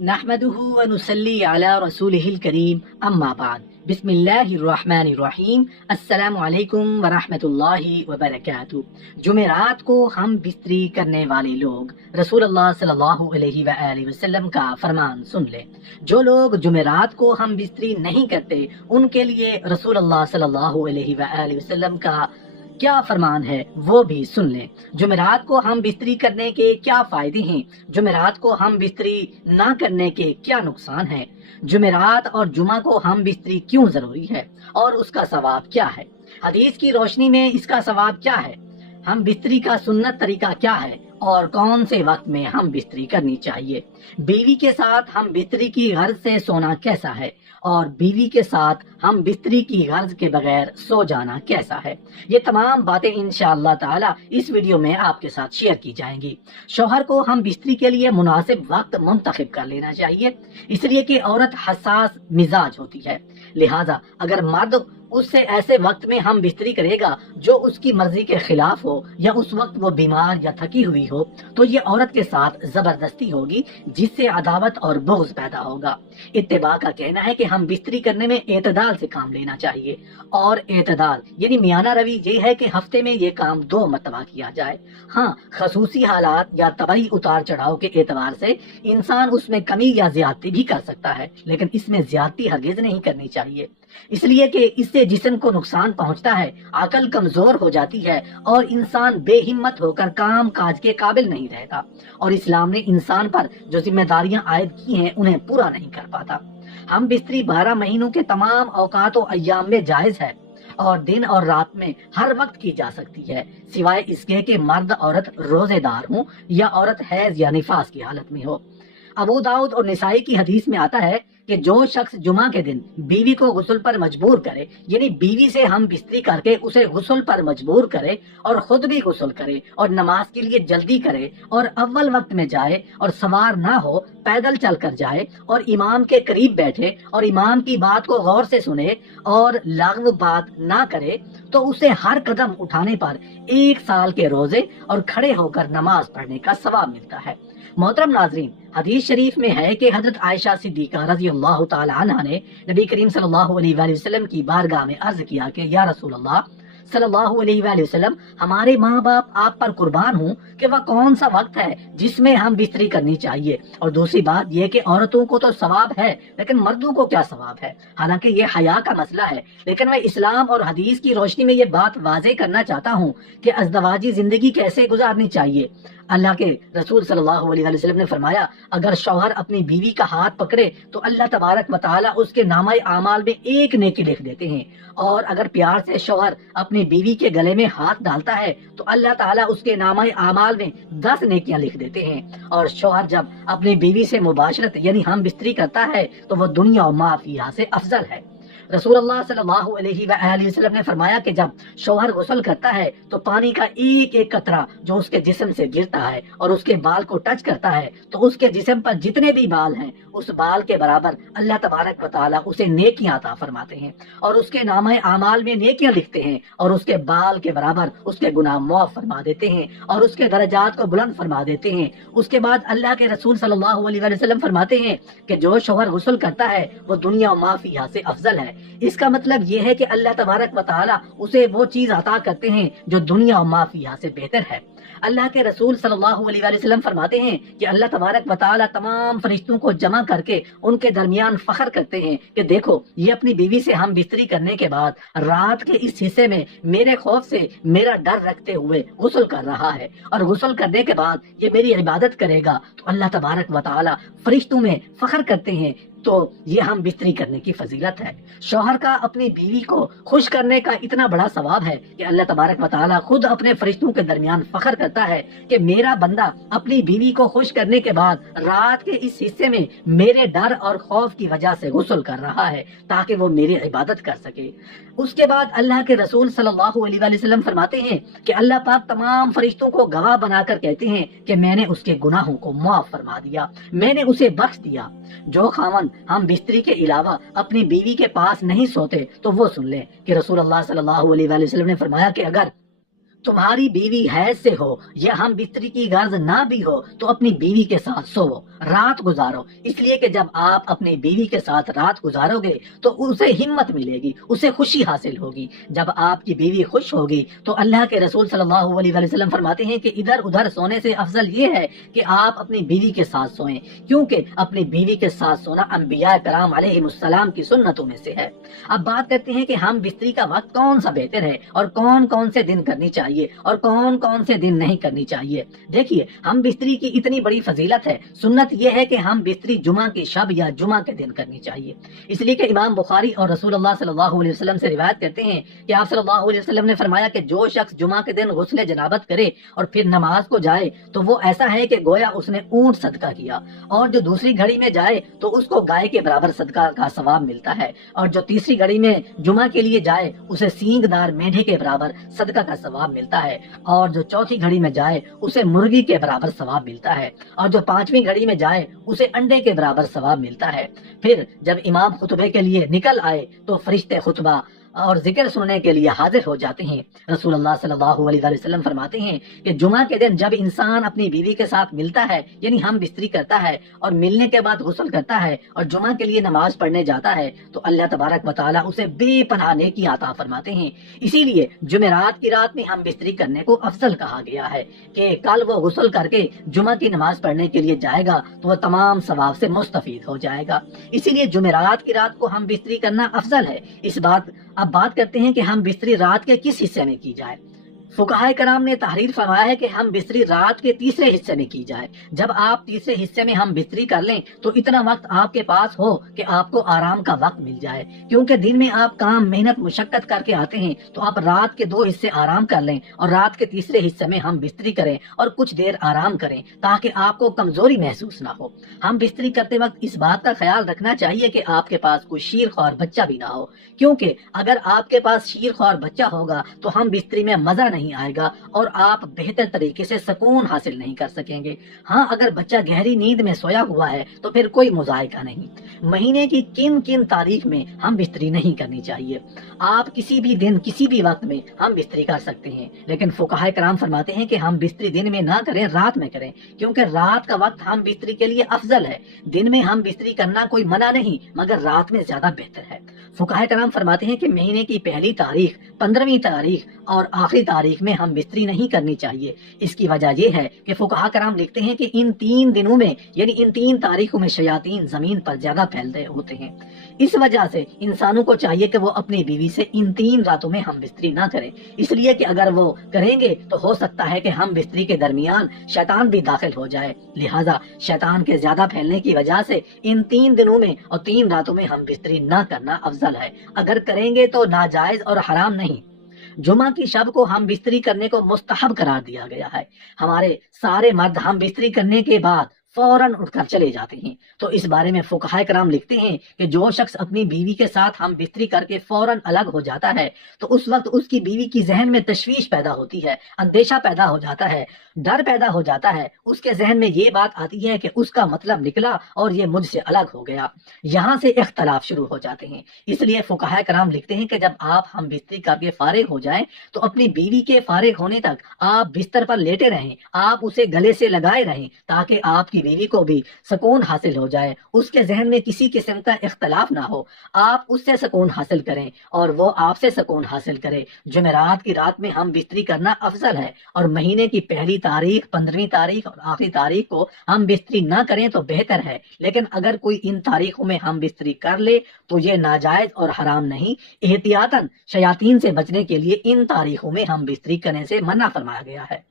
نحمده ونصلي على رسوله الكريم اما بعد بسم اللہ الرحمن الرحیم السلام علیکم ورحمۃ اللہ وبرکاتہ۔ جمعرات کو ہم بستری کرنے والے لوگ رسول اللہ صلی اللہ علیہ وآلہ وسلم کا فرمان سن لیں۔ جو لوگ جمعرات کو ہم بستری نہیں کرتے ان کے لیے رسول اللہ صلی اللہ علیہ وآلہ وسلم کا کیا فرمان ہے وہ بھی سن لیں۔ جمعرات کو ہم بستری کرنے کے کیا فائدے ہیں، جمعرات کو ہم بستری نہ کرنے کے کیا نقصان ہیں، جمعرات اور جمعہ کو ہم بستری کیوں ضروری ہے اور اس کا ثواب کیا ہے، حدیث کی روشنی میں اس کا ثواب کیا ہے، ہم بستری کا سنت طریقہ کیا ہے اور کون سے وقت میں ہم بستری کرنی چاہیے، بیوی کے ساتھ ہم بستری کی غرض سے سونا کیسا ہے اور بیوی کے ساتھ ہم بستری کی غرض کے بغیر سو جانا کیسا ہے، یہ تمام باتیں انشاءاللہ تعالی اس ویڈیو میں آپ کے ساتھ شیئر کی جائیں گی۔ شوہر کو ہم بستری کے لیے مناسب وقت منتخب کر لینا چاہیے، اس لیے کہ عورت حساس مزاج ہوتی ہے، لہٰذا اگر مرد اس سے ایسے وقت میں ہم بستری کرے گا جو اس کی مرضی کے خلاف ہو یا اس وقت وہ بیمار یا تھکی ہوئی ہو تو یہ عورت کے ساتھ زبردستی ہوگی جس سے عداوت اور بغض پیدا ہوگا۔ اتباع کا کہنا ہے کہ ہم بستری کرنے میں اعتدال سے کام لینا چاہیے، اور اعتدال یعنی میانہ روی یہ ہے کہ ہفتے میں یہ کام 2 مرتبہ کیا جائے۔ ہاں، خصوصی حالات یا طبعی اتار چڑھاؤ کے اعتبار سے انسان اس میں کمی یا زیادتی بھی کر سکتا ہے، لیکن اس میں زیادتی ہرگز نہیں کرنی چاہیے، اس لیے کہ اس سے جسم کو نقصان پہنچتا ہے، عقل کمزور ہو جاتی ہے اور انسان بے ہمت ہو کر کام کاج کے قابل نہیں رہتا، اور اسلام نے انسان پر جو ذمہ داریاں عائد کی ہیں انہیں پورا نہیں کر پاتا۔ ہم بستری 12 مہینوں کے تمام اوقات و ایام میں جائز ہے اور دن اور رات میں ہر وقت کی جا سکتی ہے، سوائے اس کے کہ مرد عورت روزے دار ہوں یا عورت حیض یا نفاس کی حالت میں ہو۔ ابو داؤد اور نسائی کی حدیث میں آتا ہے کہ جو شخص جمعہ کے دن بیوی کو غسل پر مجبور کرے، یعنی بیوی سے ہم بستری کر کے اسے غسل پر مجبور کرے اور خود بھی غسل کرے اور نماز کے لیے جلدی کرے اور اول وقت میں جائے اور سوار نہ ہو، پیدل چل کر جائے اور امام کے قریب بیٹھے اور امام کی بات کو غور سے سنے اور لغو بات نہ کرے تو اسے ہر قدم اٹھانے پر 1 سال کے روزے اور کھڑے ہو کر نماز پڑھنے کا ثواب ملتا ہے۔ محترم ناظرین، حدیث شریف میں ہے کہ حضرت عائشہ صدیقہ رضی اللہ تعالی عنہ نے نبی کریم صلی اللہ علیہ وآلہ وسلم کی بارگاہ میں عرض کیا کہ یا رسول اللہ صلی اللہ علیہ وآلہ وسلم، ہمارے ماں باپ آپ پر قربان ہوں کہ وہ کون سا وقت ہے جس میں ہم بستری کرنی چاہیے، اور دوسری بات یہ کہ عورتوں کو تو ثواب ہے لیکن مردوں کو کیا ثواب ہے، حالانکہ یہ حیا کا مسئلہ ہے، لیکن میں اسلام اور حدیث کی روشنی میں یہ بات واضح کرنا چاہتا ہوں کہ ازدواجی زندگی کیسے گزارنی چاہیے۔ اللہ کے رسول صلی اللہ علیہ وآلہ وسلم نے فرمایا، اگر شوہر اپنی بیوی کا ہاتھ پکڑے تو اللہ تبارک و تعالیٰ اس کے نامہ اعمال میں 1 نیکی لکھ دیتے ہیں، اور اگر پیار سے شوہر اپنی بیوی کے گلے میں ہاتھ ڈالتا ہے تو اللہ تعالیٰ اس کے نامہ اعمال میں 10 نیکیاں لکھ دیتے ہیں، اور شوہر جب اپنی بیوی سے مباشرت یعنی ہم بستری کرتا ہے تو وہ دنیا و ما فیہا سے افضل ہے۔ رسول اللہ صلی اللہ علیہ وآلہ وسلم نے فرمایا کہ جب شوہر غسل کرتا ہے تو پانی کا ایک ایک قطرہ جو اس کے جسم سے گرتا ہے اور اس کے بال کو ٹچ کرتا ہے تو اس کے جسم پر جتنے بھی بال ہیں اس بال کے برابر اللہ تبارک و تعالیٰ اسے نیکیاں عطا فرماتے ہیں اور اس کے نامہ اعمال میں نیکیاں لکھتے ہیں، اور اس کے بال کے برابر اس کے گناہ معاف فرما دیتے ہیں اور اس کے درجات کو بلند فرما دیتے ہیں۔ اس کے بعد اللہ کے رسول صلی اللہ علیہ وسلم فرماتے ہیں کہ جو شوہر غسل کرتا ہے وہ دنیا و ما فیہا سے افضل ہے۔ اس کا مطلب یہ ہے کہ اللہ تبارک و تعالیٰ اسے وہ چیز عطا کرتے ہیں جو دنیا و ما فیہا سے بہتر ہے۔ اللہ کے رسول صلی اللہ علیہ وآلہ وسلم فرماتے ہیں کہ اللہ تبارک و تعالیٰ تمام فرشتوں کو جمع کر کے ان کے درمیان فخر کرتے ہیں کہ دیکھو، یہ اپنی بیوی سے ہم بستری کرنے کے بعد رات کے اس حصے میں میرے خوف سے میرا ڈر رکھتے ہوئے غسل کر رہا ہے، اور غسل کرنے کے بعد یہ میری عبادت کرے گا، تو اللہ تبارک و تعالیٰ فرشتوں میں فخر کرتے ہیں۔ تو یہ ہم بستری کرنے کی فضیلت ہے۔ شوہر کا اپنی بیوی کو خوش کرنے کا اتنا بڑا ثواب ہے کہ اللہ تبارک و تعالیٰ خود اپنے فرشتوں کے درمیان فخر کرتا ہے کہ میرا بندہ اپنی بیوی کو خوش کرنے کے بعد رات کے اس حصے میں میرے ڈر اور خوف کی وجہ سے غسل کر رہا ہے تاکہ وہ میری عبادت کر سکے۔ اس کے بعد اللہ کے رسول صلی اللہ علیہ وآلہ وسلم فرماتے ہیں کہ اللہ پاک تمام فرشتوں کو گواہ بنا کر کہتے ہیں کہ میں نے اس کے گناہوں کو معاف فرما دیا، میں نے اسے بخش دیا۔ جو خاوند ہم بستری کے علاوہ اپنی بیوی کے پاس نہیں سوتے تو وہ سن لیں کہ رسول اللہ صلی اللہ علیہ وآلہ وسلم نے فرمایا کہ اگر تمہاری بیوی حیض سے ہو یا ہم بستری کی غرض نہ بھی ہو تو اپنی بیوی کے ساتھ سوو، رات گزارو، اس لیے کہ جب آپ اپنی بیوی کے ساتھ رات گزارو گے تو اسے ہمت ملے گی، اسے خوشی حاصل ہوگی۔ جب آپ کی بیوی خوش ہوگی تو اللہ کے رسول صلی اللہ علیہ وسلم فرماتے ہیں کہ ادھر ادھر سونے سے افضل یہ ہے کہ آپ اپنی بیوی کے ساتھ سوئیں، کیونکہ اپنی بیوی کے ساتھ سونا انبیاء کرام علیہ السلام کی سنتوں میں سے ہے۔ اب بات کرتے ہیں کہ ہم بستری کا وقت کون سا بہتر ہے اور کون کون سے دن کرنی چاہیے اور کون کون سے دن نہیں کرنی چاہیے۔ دیکھیے، ہم بستری کی اتنی بڑی فضیلت ہے، سنت یہ ہے کہ ہم بستری جمعہ کی شب یا جمعہ کے دن کرنی چاہیے، اس لیے کہ امام بخاری اور رسول اللہ صلی اللہ علیہ وسلم سے روایت کرتے ہیں کہ آپ صلی اللہ علیہ وسلم نے فرمایا کہ جو شخص جمعہ کے دن غسل جنابت کرے اور پھر نماز کو جائے تو وہ ایسا ہے کہ گویا اس نے اونٹ صدقہ کیا، اور جو دوسری گھڑی میں جائے تو اس کو گائے کے برابر صدقہ کا ثواب ملتا ہے، اور جو تیسری گھڑی میں جمعہ کے لیے جائے اسے سینگ دار مینڈھے کے برابر صدقہ کا ثواب ملتا ہے، اور جو چوتھی گھڑی میں جائے اسے مرغی کے برابر ثواب ملتا ہے، اور جو پانچویں گھڑی میں جائے اسے انڈے کے برابر ثواب ملتا ہے۔ پھر جب امام خطبے کے لیے نکل آئے تو فرشتے خطبہ اور ذکر سننے کے لیے حاضر ہو جاتے ہیں۔ رسول اللہ صلی اللہ علیہ وسلم فرماتے ہیں کہ جمعہ کے دن جب انسان اپنی بیوی کے ساتھ ملتا ہے، یعنی ہم بستری کرتا ہے اور ملنے کے بعد غسل کرتا ہے اور جمعہ کے لیے نماز پڑھنے جاتا ہے تو اللہ تبارک و تعالیٰ اسے بے پناہ نیکی عطا فرماتے ہیں۔ اسی لیے جمعرات کی رات میں ہم بستری کرنے کو افضل کہا گیا ہے کہ کل وہ غسل کر کے جمعہ کی نماز پڑھنے کے لیے جائے گا تو وہ تمام ثواب سے مستفید ہو جائے گا، اسی لیے جمعرات کی رات کو ہم بستری کرنا افضل ہے۔ اب بات کرتے ہیں کہ ہم بستری رات کے کس حصے میں کی جائے۔ فقہائے کرام نے تحریر فرمایا ہے کہ ہم بستری رات کے تیسرے حصے میں کی جائے۔ جب آپ تیسرے حصے میں ہم بستری کر لیں تو اتنا وقت آپ کے پاس ہو کہ آپ کو آرام کا وقت مل جائے، کیونکہ دن میں آپ کام محنت مشقت کر کے آتے ہیں تو آپ رات کے 2 حصے آرام کر لیں اور رات کے تیسرے حصے میں ہم بستری کریں اور کچھ دیر آرام کریں تاکہ آپ کو کمزوری محسوس نہ ہو۔ ہم بستری کرتے وقت اس بات کا خیال رکھنا چاہیے کہ آپ کے پاس کوئی شیر خوار بچہ بھی نہ ہو، کیونکہ اگر آپ کے پاس شیر خوار بچہ ہوگا تو ہم بستری میں مزہ نہیں آئے گا اور آپ بہتر طریقے سے سکون حاصل نہیں کر سکیں گے۔ ہاں، اگر بچہ گہری نیند میں سویا ہوا ہے تو پھر کوئی مذائقہ نہیں۔ مہینے کی کن کن تاریخ میں ہم بستری نہیں کرنی چاہیے؟ آپ کسی بھی دن کسی بھی وقت میں ہم بستری کر سکتے ہیں، لیکن فقہائے کرام فرماتے ہیں کہ ہم بستری دن میں نہ کریں، رات میں کریں، کیونکہ رات کا وقت ہم بستری کے لیے افضل ہے۔ دن میں ہم بستری کرنا کوئی منع نہیں، مگر رات میں زیادہ بہتر ہے۔ فقہائے کرام فرماتے ہیں کہ مہینے کی پہلی تاریخ، 15ویں تاریخ اور آخری تاریخ میں ہم بستری نہیں کرنی چاہیے۔ اس کی وجہ یہ ہے کہ فقہاء کرام لکھتے ہیں کہ ان 3 دنوں میں، یعنی ان 3 تاریخوں میں شیاطین زمین پر زیادہ پھیل رہے ہوتے ہیں۔ اس وجہ سے انسانوں کو چاہیے کہ وہ اپنی بیوی سے ان 3 راتوں میں ہم بستری نہ کریں، اس لیے کہ اگر وہ کریں گے تو ہو سکتا ہے کہ ہم بستری کے درمیان شیطان بھی داخل ہو جائے، لہٰذا شیطان کے زیادہ پھیلنے کی وجہ سے ان 3 دنوں میں اور 3 راتوں میں ہم بستری نہ کرنا افضل ہے۔ اگر کریں گے تو ناجائز اور حرام نہیں۔ جمعہ کی شب کو ہم بستری کرنے کو مستحب قرار دیا گیا ہے۔ ہمارے سارے مرد ہم بستری کرنے کے بعد فوراً اٹھ کر چلے جاتے ہیں، تو اس بارے میں فقہائے کرام لکھتے ہیں کہ جو شخص اپنی بیوی کے ساتھ ہم بستری کر کے فوراً الگ ہو جاتا ہے تو اس وقت اس کی بیوی کی ذہن میں تشویش پیدا ہوتی ہے، اندیشہ پیدا ہو جاتا ہے، ڈر پیدا ہو جاتا ہے، اس کے ذہن میں یہ بات آتی ہے کہ اس کا مطلب نکلا اور یہ مجھ سے الگ ہو گیا، یہاں سے اختلاف شروع ہو جاتے ہیں۔ اس لیے فقہائے کرام لکھتے ہیں کہ جب آپ ہم بستری کر کے فارغ ہو جائیں تو اپنی بیوی کے فارغ ہونے تک آپ بستر پر لیٹے رہیں، آپ اسے گلے سے لگائے رہیں تاکہ آپ کی بیوی کو بھی سکون حاصل ہو جائے، اس کے ذہن میں کسی قسم کا اختلاف نہ ہو، آپ اس سے سکون حاصل کریں اور وہ آپ سے سکون حاصل کرے۔ جمعرات کی رات میں ہم بستری کرنا افضل ہے، اور مہینے کی پہلی تاریخ، 15ویں تاریخ اور آخری تاریخ کو ہم بستری نہ کریں تو بہتر ہے، لیکن اگر کوئی ان تاریخوں میں ہم بستری کر لے تو یہ ناجائز اور حرام نہیں۔ احتیاطاً شیاطین سے بچنے کے لیے ان تاریخوں میں ہم بستری کرنے سے منع فرمایا گیا ہے۔